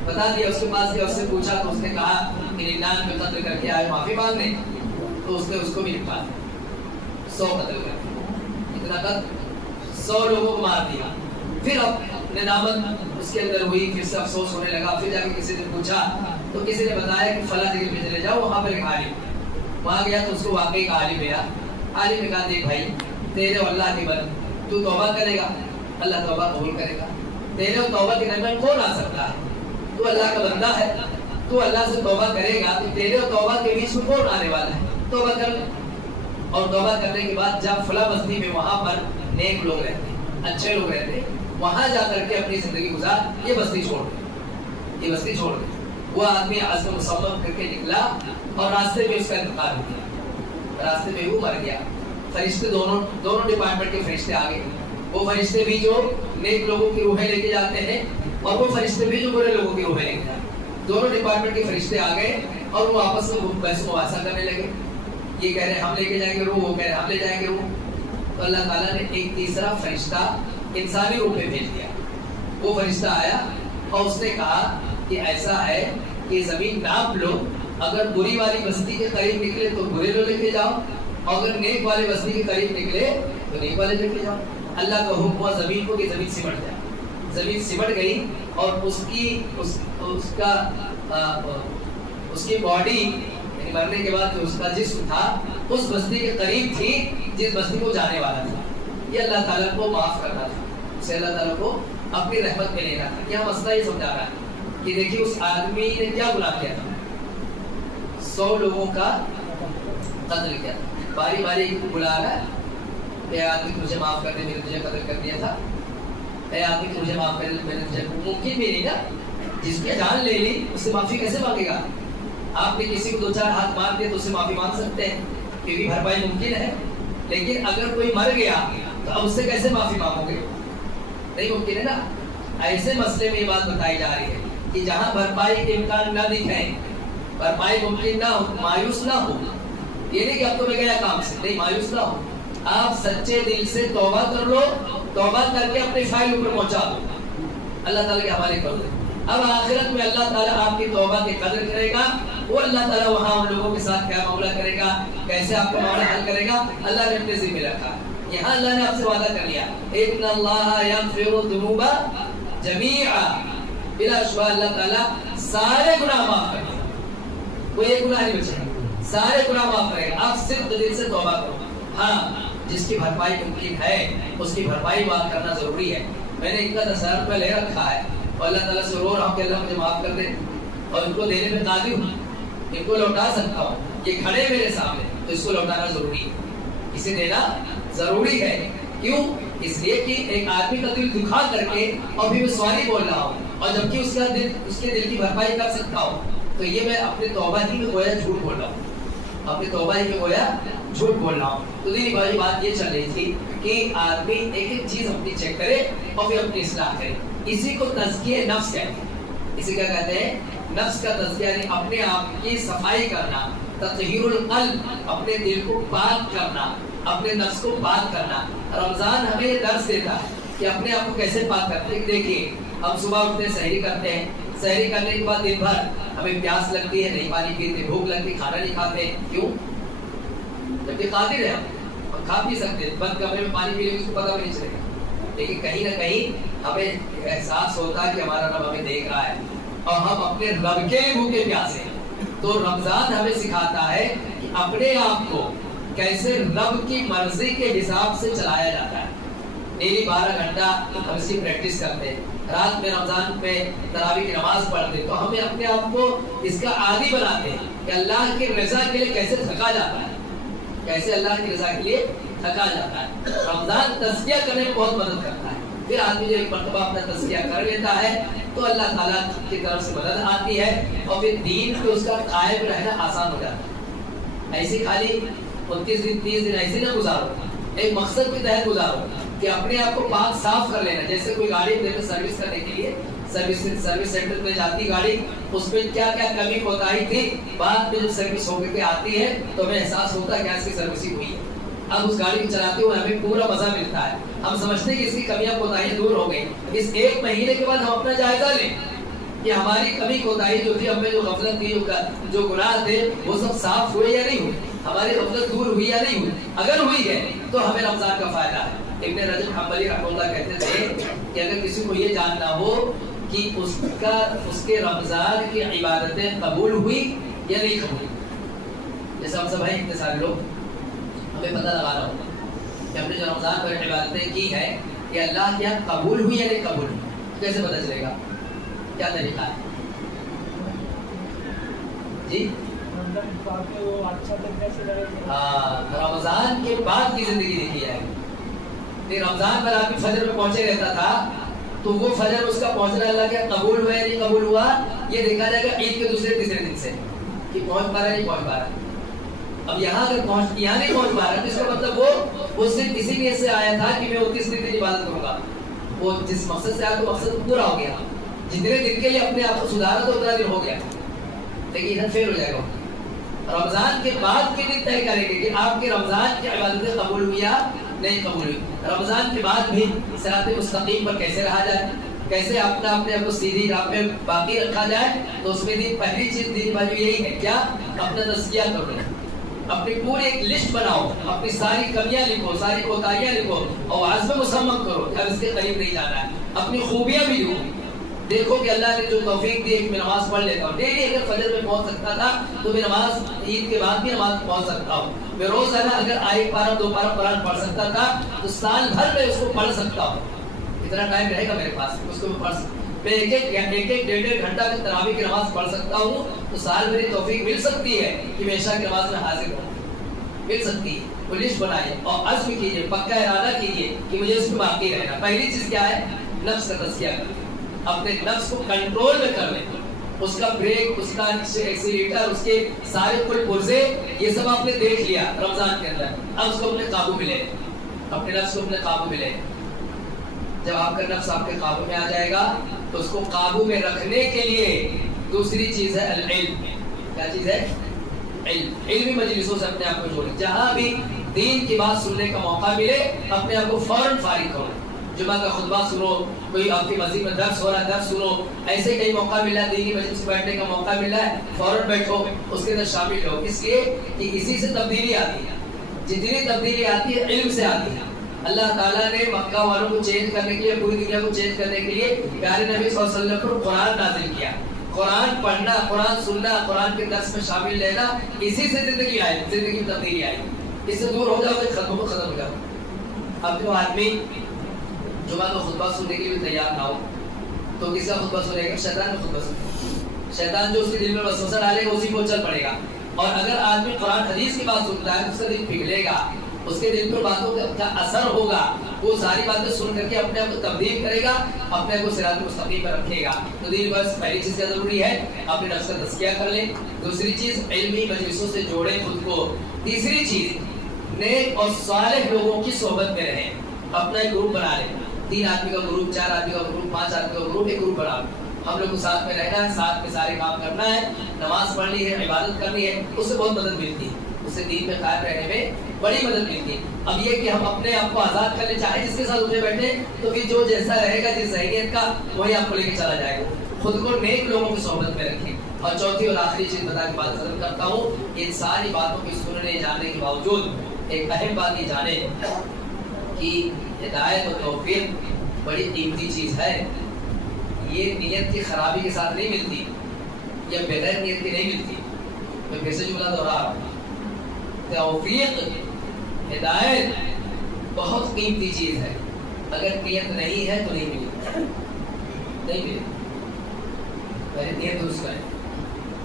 بتا دیا. اس کے پاس گیا، اس سے پوچھا تو اس نے کہا کہ 99 قتل کر کے آئے معافی مانگنے. تو اس نے اس کو بھی لکھا 100 قتل کر کے، اتنا قتل 100 لوگوں کو مار دیا. پھر اب ندامت اس کے اندر ہوئی، پھر سے افسوس ہونے لگا. پھر جا کے کسی نے پوچھا تو کسی نے بتایا کہ فلاں جگہ پہ چلے جاؤ، وہاں پر ایک عالم. وہاں گیا تو اس کو واقعی ایک عالم ملا. عالم نے کہا دیکھ بھائی، تیرے اور اللہ کے بند تو توبہ کرے گا، اللہ توبہ قبول کرے گا. تیرے اور توبہ کے درمیان کون آ سکتا ہے؟ تو اللہ کا بندہ ہے، تو اللہ سے توبہ کرے گا تو تیرے اور توبہ کے بیچ میں کون آنے والا ہے؟ توبہ کر لے. اور توبہ کرنے کے بعد جب فلاں بستی میں وہاں پر نیک لوگ رہتے ہیں، اچھے لوگ رہتے ہیں، وہاں جا کر کے اپنی زندگی گزار. یہ بستی چھوڑ دے، یہ بستی چھوڑ دے. وہ آدمی عزم مصمم کر کے نکلا اور راستے میں اس کا انتقال ہو گیا، راستے میں وہ مر گیا. فرشتے دونوں ڈپارٹمنٹ کے فرشتے آ گئے. وہ فرشتے بھی جو نیک لوگوں کی روحیں لے کے جاتے ہیں اور وہ فرشتے بھی جو برے لوگوں کی روحیں لے کے جاتے ہیں، دونوں ڈپارٹمنٹ کے فرشتے آ گئے اور وہ آپس میں بحث مباحثہ کرنے لگے. یہ کہہ رہے ہیں ہم لے کے جائیں گے روح، وہ کہہ رہے ہیں ہم لے جائیں گے روح. تو اللہ تعالیٰ نے ایک تیسرا فرشتہ انسانی روح میں بھیج دیا. وہ فرشتہ آیا، اور اس نے کہا کہ ایسا ہے کہ زمین ناپ لو، اگر بری والی بستی کے قریب نکلے تو برے لو لے کے جاؤ، اگر نیک والی بستی کے قریب نکلے تو نیک والے لے کے جاؤ۔ اللہ کا حکم ہوا زمین کو کہ زمین سمٹ جائے، زمین سمٹ گئی اور اس کی باڈی یعنی مرنے کے بعد جو اس کا جسم تھا اس بستی کے قریب تھی جس بستی کو جانے والا تھا۔ یہ اللہ تعالیٰ کو معاف کرنا تھا، اسے اللہ تعالیٰ کو اپنی رحمت میں لینا تھا۔ کیا مسئلہ یہ سمجھا رہا ہے کہ دیکھیے اس آدمی نے کیا گناہ کیا تھا، 100 لوگوں کا قتل کیا تھا، باری باری بلا رہا ہے، اے آدمی مجھے معاف کر دے، میں نے تجھے قتل کر دیا تھا، اے آدمی مجھے معاف کر دے، میں نے تجھے، ممکن بھی نہیں نا، جس کی جان لے لی اس سے معافی کیسے مانگے گا؟ آپ نے کسی کو 2-4 ہاتھ مار دیا تو اس سے معافی مانگ سکتے ہیں کیونکہ بھرپائی ممکن ہے، لیکن اگر کوئی مر گیا تو اب اس سے کیسے معافی مانگو گے؟ نہیں ممکن ہے نا۔ ایسے مسئلے میں یہ بات بتائی جا رہی ہے کہ جہاں بھرپائی کے امکان نہ دکھیں، بھرپائی ممکن نہ ہو، مایوس نہ ہو، یہ نہیں کہ اب تو میں گیا کام سے، نہیں، مایوس نہ ہو، آپ سچے دل سے توبہ کر لو، توبہ کر کے اپنی فائل اوپر پہنچا دو، اللہ تعالیٰ کے حوالے کر دو۔ اب آخرت میں اللہ تعالیٰ آپ کی توبہ کی قدر کرے گا، وہ اللہ تعالیٰ وہاں ان لوگوں کے ساتھ کیا معاملہ کرے گا، کیسے آپ کا معاملہ حل کرے گا، اللہ نے اپنے ذمہ رکھا۔ یہاں اللہ نے آپ سے وعدہ کر لیا، ان اللہ یغفر الذنوب جمیعا، بلا شبہ اللہ تعالیٰ سارے گناہ معاف کرے گا، کوئی ایک گناہ نہیں بچے گا، سارے گناہ معاف کرے گا، آپ صرف دل سے توبہ کرو۔ ہاں جس کی بھرپائی ممکن ہے اس کی بھرپائی بات کرنا ضروری ہے۔ میں نے ان کا 10,000 روپیہ لے رکھا ہے اور اللہ تعالیٰ سے رو رہا ہوں کہ اللہ مجھے معاف کر دے، اور ان کو دینے میں قادر ہوں، ان کو لوٹا سکتا ہوں، یہ کھڑے میرے سامنے، تو اس کو لوٹانا ضروری ہے، اسے دینا ضروری ہے۔ کیوں؟ اس لیے کہ ایک آدمی کا دل دکھا کر کے اور بھی میں سواری بول رہا ہوں، اور جبکہ اس کے دل کی بھرپائی کر سکتا ہوں، تو یہ میں اپنے توبہ ہی میں گویا جھوٹ بول رہا ہوں، اپنی توبہ ہی میں گویا جھوٹ بول رہا ہوں۔ تو دینی بھائی بات یہ چل رہی تھی کہ آدمی ایک ایک چیز اپنی چیک کرے اور پھر اپنی اصلاح کرے، اسی کو تزکیہ نفس کہتے ہیں، اسی کیا کہتے ہیں، نفس کا تزکیہ، یعنی اپنے آپ کی صفائی کرنا، تطہیر القلب، اپنے دل کو پاک کرنا، اپنے نفس کو پاک کرنا۔ رمضان ہمیں یہ درس دیتا ہے کہ اپنے آپ کو کیسے پاک کرتے ہیں۔ دیکھیے ہم صبح اٹھتے ہیں، سحری کرتے ہیں، سحری کرنے کے بعد دن بھر ہمیں پیاس لگتی ہے، نہیں پانی پیتے، بھوک لگتی، کھانا نہیں کھاتے، کیوں؟ جبکہ قادر ہے ہم کھا پی سکتے ہیں، بند کمرے میں پانی پی لیں اس کو پتہ بھی نہیں چلے گا، لیکن کہیں نہ کہیں ہمیں احساس ہوتا ہے کہ ہمارا رب ہمیں دیکھ رہا ہے اور ہم اپنے رب کے بھوکے پیاسے ہیں۔ تو رمضان ہمیں سکھاتا ہے کہ اپنے آپ کو کیسے رب کی مرضی کے حساب سے چلایا جاتا ہے۔ ڈیلی 12 گھنٹہ ہم اس کی پریکٹس کرتے ہیں، رات میں رمضان میں تراویح کی نماز پڑھتے ہیں، تو ہمیں اپنے آپ کو اس کا عادی بناتے ہیں کہ اللہ کی رضا کے لیے کیسے تھکا جاتا ہے، کیسے اللہ کی رضا کے لیے تھکا جاتا ہے۔ رمضان تزکیہ کرنے میں بہت مدد کرتا ہے۔ پھر آدمی جو ایک مرتبہ اپنا تزکیہ کر لیتا ہے تو اللہ تعالیٰ کی طرف سے مدد آتی ہے اور پھر دین پہ اس کا قائم رہنا آسان ہو جاتا ہے۔ ایسے خالی 29 دن 30 دن ایسے نہ گزارو، ایک مقصد کے تحت گزارو کہ اپنے آپ کو پاک صاف کر لینا۔ جیسے کوئی گاڑی سروس کرنے کے لیے سروس سینٹر میں جاتی گاڑی، اس میں کیا کیا کمی کوتاہی تھی، بعد میں جب سروس ہو کے آتی ہے تو ہمیں احساس ہوتا ہے کہ اس کی سروسنگ ہوئی ہے۔ اب اس گاڑی کو چلاتے ہوئے ہمیں پورا مزہ ملتا ہے، ہم سمجھتے ہیں کہ اس کی کمیاں کوتاہیاں دور ہو گئی۔ اس 1 مہینے کے بعد ہم اپنا جائزہ لیں کہ ہماری کمی کوتاہی جو تھی، ہمیں جو غفلت تھی، جو گناہ تھے، وہ سب صاف ہوئے یا نہیں ہوئے، ہماری غفلت دور ہوئی یا نہیں ہوئی۔ اگر ہوئی ہے تو ہمیں رمضان کا فائدہ ہے۔ ابن رجب حنبلی رحمہ اللہ کہتے تھے کہ اگر کسی کو یہ جاننا ہو کہ اس کے رمضان کی عبادتیں قبول ہوئی یا نہیں قبول، جیسے ہم سب ہیں اتنے سارے لوگ، ہمیں پتہ لگانا ہوگا کہ ہم نے جو رمضان پر عبادتیں کی ہے کہ اللہ کیا قبول ہوئی یا نہیں قبول ہوئی، کیسے پتہ چلے گا؟ کیا طریقہ ہے جی؟ رمضان کے بعد کی زندگی دیکھی جائے گی۔ رمضان پر آدمی فجر میں پہنچے رہتا تھا تو وہ فجر اس کا پہنچنا اللہ کیا قبول ہوا یا نہیں قبول ہوا، یہ دیکھا جائے گا عید کے دوسرے تیسرے دن سے کہ پہنچ پا رہا ہے نہیں پہنچ پا رہا ہے۔ اب یہاں اگر یہاں نہیں پہنچ پا رہا ہے تو اس کا مطلب وہ صرف اسی نیت سے آیا تھا کہ میں 29 دن کی عبادت کروں گا، وہ جس مقصد سے آیا تو مقصد پورا ہو گیا، جتنے دن کے لیے اپنے آپ کو سدھارا تو اتنا دن ہو گیا، لیکن ادھر فیل ہو جائے گا۔ رمضان کے بعد کے دن طے کریں گے کہ آپ کی رمضان کی عبادتیں قبول ہوئی یا نہیں قبول ہوئی۔ رمضان کے بعد بھی صراط مستقیم پر کیسے رہا جائے، کیسے اپنا اپنے آپ کو سیدھی راہ پہ باقی رکھا جائے، تو اس میں پہلی چیز دینی بھائی یہی ہے، کیا؟ اپنا تزکیہ کرو، اپنی پوری ایک لسٹ بناؤ، اپنی ساری کمیاں لکھو، ساری کوتاہیاں لکھو، اور عزم مصمم کرو کہ اب اس کے قریب نہیں جانا ہے۔ اپنی خوبیاں بھی لکھو، دیکھو کہ اللہ نے جو توفیق دی ہے کہ میں نماز پڑھ لیتا ہوں ڈیلی، اگر فجر میں پہنچ سکتا تھا تو میں نماز عید کے بعد بھی نماز پہنچ سکتا ہوں، میں روزانہ اگر ایک پارہ دو پارہ قرآن پڑھ سکتا تھا تو سال بھر میں اس کو پڑھ سکتا ہوں، اتنا ٹائم رہے گا میرے پاس اس کو میں پڑھ سکتا ہوں، میں ایک ڈیڑھ گھنٹہ میں تراویح کی نماز پڑھ سکتا ہوں، تو سال میری توفیق مل سکتی ہے کہ میں عشاء کی نماز میں حاضر ہوں، مل سکتی ہے۔ وہ لسٹ بنائیے اور عزم کیجیے، پکا ارادہ کیجیے کہ مجھے اس میں باقی رہنا۔ پہلی چیز کیا ہے؟ نفس کا تزکیہ کرنا، اپنے نفس کو کنٹرول میں کر لیں، اس کا بریک، اس کا ایکسیلیٹر، اس کے سارے پل پرزے، یہ سب آپ نے دیکھ لیا رمضان کے اندر، اب اس کو اپنے قابو میں لے، اپنے نفس کو اپنے قابو میں لے۔ جب آپ کا نفس آپ کے قابو میں آ جائے گا تو اس کو قابو میں رکھنے کے لیے دوسری چیز ہے العلم۔ کیا چیز ہے؟ علم۔ علمی مجلسوں سے اپنے آپ کو جوڑیں، جہاں بھی دین کی بات سننے کا موقع ملے اپنے آپ کو فوراً فارغ کرو، جمعہ کا خطبہ سنو، کوئی آپ کی مسجد میں درس ہو رہا ہے درس سنو، ایسے کئی موقع ملا ہے دینی مجلس میں بیٹھنے کا موقع ملا ہے، فوراً بیٹھو، اس کے اندر شامل ہو، اس لیے کہ اسی سے تبدیلی آتی ہے، جتنی تبدیلی آتی ہے علم سے آتی ہے۔ اللہ تعالیٰ نے مکہ والوں کو چینج کرنے کے لیے، پوری دنیا کو چینج کرنے کے لیے پیارے نبی صلی اللہ علیہ وسلم پر قرآن نازل کیا۔ قرآن پڑھنا، قرآن سننا، قرآن کے درس میں شامل لینا، اسی سے زندگی آئی، زندگی میں تبدیلی آئی۔ اس سے دور ہو جاؤ تو ختم ہو جاؤ۔ اب جو آدمی جمعہ کا خطبہ سننے کے لیے تیار نہ ہو تو کس کا خطبہ سنے گا؟ شیطان کا خطبہ سنے گا۔ شیطان جو اس کے دل میں وسوسہ ڈالے گا اسی کو چل پڑے گا۔ اور اگر آدمی قرآن حدیث کی بات سنتا ہے تو اس کا دل پگھلے گا، اس کے دل پر باتوں کا اثر ہوگا، وہ ساری باتیں سن کر کے اپنے آپ کو تبدیل کرے گا، اپنے آپ کو صراط مستقیم پر رکھے گا۔ تو دل بس پہلی چیز کیا ضروری ہے؟ اپنے نفس کا تزکیہ کر لیں۔ دوسری چیز علمی مجلسوں سے جوڑیں خود کو۔ تیسری چیز نیک اور صالح لوگوں کی صحبت میں رہیں، اپنا ایک گروپ بنا لیں، 3 آدمی کا گروپ، 4 آدمی کا گروپ، 5 آدمی کا گروپ، ایک گروپ بنا لیں۔ ہم لوگ کو ساتھ میں رہنا ہے، ساتھ میں سارے کام کرنا ہے، نماز پڑھنی ہے، عبادت کرنی ہے، اس سے بہت مدد ملتی ہے، اس سے دین میں قائم رہنے میں بڑی مدد ملتی ہے۔ اب یہ کہ ہم اپنے آپ کو آزاد کر لیں، چاہے جس کے ساتھ اٹھے بیٹھے تو پھر جو جیسا رہے گا، جس ذہنیت کا، وہی آپ کو لے کے چلا جائے گا۔ خود کو نیک لوگوں کی صحبت میں رکھیں۔ اور چوتھی اور آخری چیز بتا کے بات ختم کرتا ہوں، ان ساری باتوں کی سننے جاننے کے باوجود ایک اہم بات یہ جانے کہ ہدایت و توفیق بڑی قیمتی چیز ہے، یہ نیت کی خرابی کے ساتھ نہیں ملتی، یہ بغیر نیت کی نہیں ملتی۔ میں پھر سے جملہ دوہرا رہا ہوں، توفیق، ہدایت بہت قیمتی چیز ہے، اگر نیت نہیں ہے تو نہیں ملے، نہیں ملے۔ پہلے نیت درست کریں،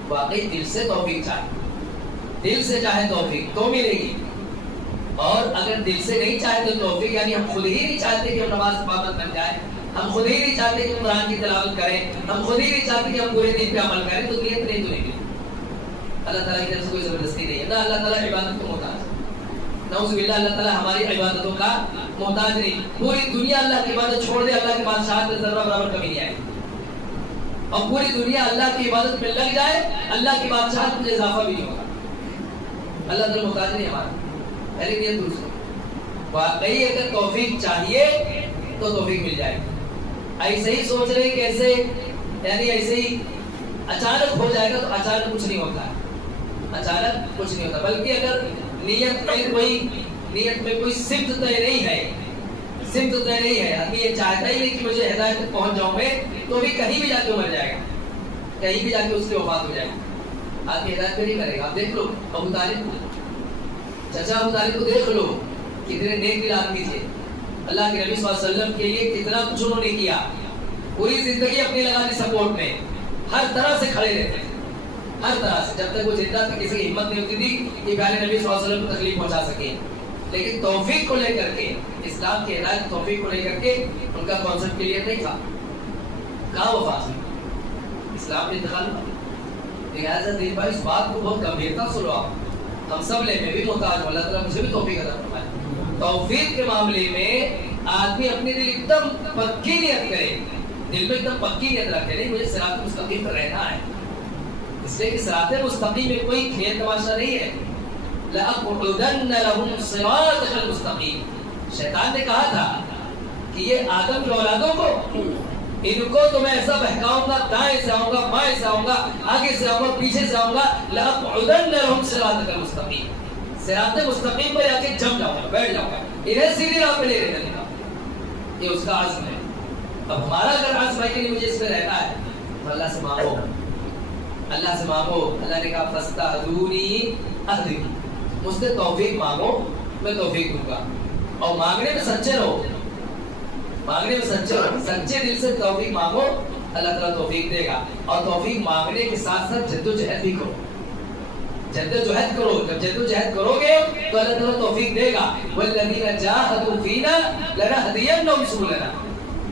واقعی دل سے توفیق چاہے، دل سے چاہے توفیق تو ملے گی، اور اگر دل سے نہیں چاہے تو توفیق، یعنی ہم خود ہی نہیں چاہتے کہ ہم نماز پابند بن جائیں، ہم خود ہی نہیں چاہتے کہ ہم قرآن کی تلاوت کریں، ہم خود ہی نہیں چاہتے کہ ہم پورے دین پہ عمل کریں، تو نیت نہیں تو نہیں ملے۔ اللہ تعالیٰ کی طرف سے کوئی زبردستی نہیں ہے، نہ اللہ تعالیٰ عبادت کو محتاج ہے، نعوذ باللہ اللہ تعالیٰ ہماری عبادتوں کا محتاج نہیں۔ پوری دنیا اللہ کی عبادت چھوڑ دے، اللہ کے بادشاہت میں ذرہ برابر کمی نہیں آئے، اور پوری دنیا اللہ کی عبادت میں لگ جائے، اللہ کی بادشاہت میں اضافہ بھی نہیں ہوگا۔ اللہ تعالیٰ محتاج نہیں ہمارا، پہلے نیت درست کرو۔ واقعی اگر توفیق چاہیے تو توفیق مل جائے گی۔ ایسے ہی سوچ رہے کیسے، یعنی ایسے ہی اچانک ہو جائے گا تو اچانک کچھ نہیں ہوتا ہے، اچانک کچھ نہیں ہوتا، بلکہ اگر نیت میں کوئی سمت طے نہیں ہے، سمت طے نہیں ہے، آدمی یہ چاہتا ہی نہیں کہ مجھے ہدایت تک پہنچ جاؤں میں، تو بھی کہیں بھی جا کے مر جائے گا، کہیں بھی جا کے اس کی وفات ہو جائے گی۔ آدمی ہدایت پہ نہیں کرے گا۔ آپ دیکھ لو ابو طالب، چچا ابو طالب کو دیکھ لو، کتنے نیک دل آدمی تھے، اللہ کے نبی صلی اللہ علیہ وسلم کے لیے کتنا کچھ انہوں نے کیا، پوری زندگی اپنی لگا دی سپورٹ میں، ہر طرح سے کھڑے رہتے، ہر طرح سے، جب تک وہ زندہ تھے کسی کی ہمت نہیں ہوتی تھی کہ پیارے نبی صلی اللہ علیہ وسلم کو تکلیف پہنچا سکے، لیکن توفیق کو لے کر کے، اسلام کی ہدایت توفیق کو لے کر کے ان کا کانسیپٹ کلیئر نہیں تھا، کہاں وفات ہوئی، اسلام میں انتقال ہوا۔ لہٰذا دین بھائی اس بات کو بہت گمبھیرتا سے لو، آپ ہم سب لے، میں بھی محتاج ہوں، اللہ تعالیٰ مجھے بھی توفیق عطا فرمائے۔ توفیق کے معاملے میں آدمی اپنے دل ایک دم پکی نیت کرے، دل میں ایک دم پکی نیت رکھے، نہیں مجھے صراط مستقیم پر رہنا ہے، اس لیے کہ صراط مستقیم میں کوئی کھیل تماشا نہیں ہے۔ لَأَقْعُدَنَّ لَهُمْ صِرَاطَكَ الْمُسْتَقِيمَ، شیطان نے کہا تھا کہ یہ آدم کی اولادوں کو ان کو تو میں ایسا بہکاؤں گا، دائیں سے آؤں گا، بائیں سے آؤں گا، آگے سے آؤں گا، پیچھے سے آؤں گا، لَأَقْعُدَنَّ لَهُمْ صِرَاطَكَ الْمُسْتَقِيمَ، صراط مستقیم پر آ کے جم جاؤں گا، بیٹھ جاؤں گا، انہیں سیدھی راہ پہ لے لینے کا. یہ اس کا عزم ہے. اب ہمارا اگر عزم ہے کہ نہیں مجھے اس پہ رہنا ہے تو اللہ سے مانگو، اللہ سے مانگو. اللہ نے کہا فَاسْتَهْدُونِي أَهْدِكُمْ، مجھ سے توفیق مانگو میں توفیق دوں گا. اور مانگنے میں سچے رہو، مانگنے میں سچے رہو، سچے دل سے توفیق مانگو، اللہ تعالیٰ توفیق دے گا. اور توفیق مانگنے کے ساتھ ساتھ جدوجہد بھی کرو، جدوجہد کرو. جب جدوجہد کرو گے تو اللہ تعالیٰ توفیق دے گا. وَالَّذِينَ جَاهَدُوا فِينَا لَنَهْدِيَنَّهُمْ سُبُلَنَا،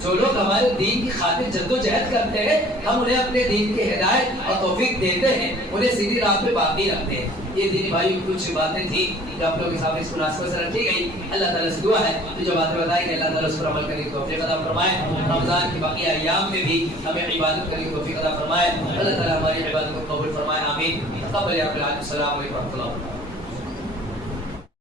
جو لوگ ہمارے دین کی خاطر جدوجہد کرتے ہیں ہم انہیں اپنے دین کی ہدایت اور توفیق دیتے ہیں، انہیں سیدھی راہ پہ باقی رکھتے ہیں. یہ دینی بھائی کچھ باتیں تھیں جو آپ لوگوں کے سامنے اس مناسبت سے رکھی گئی. اللہ تعالیٰ سے دعا ہے کہ جو باتیں بتائی گئی اللہ تعالیٰ اس پر عمل کرنے کی توفیق عطا فرمائے. رمضان کی باقی ایام میں بھی ہمیں عبادت کرنے کی توفیق عطا فرمائے. اللہ تعالیٰ ہماری عبادت کو قبول فرمائے. آمین. تقبل یا رب العالمین. السلام علیکم و رحمۃ اللہ.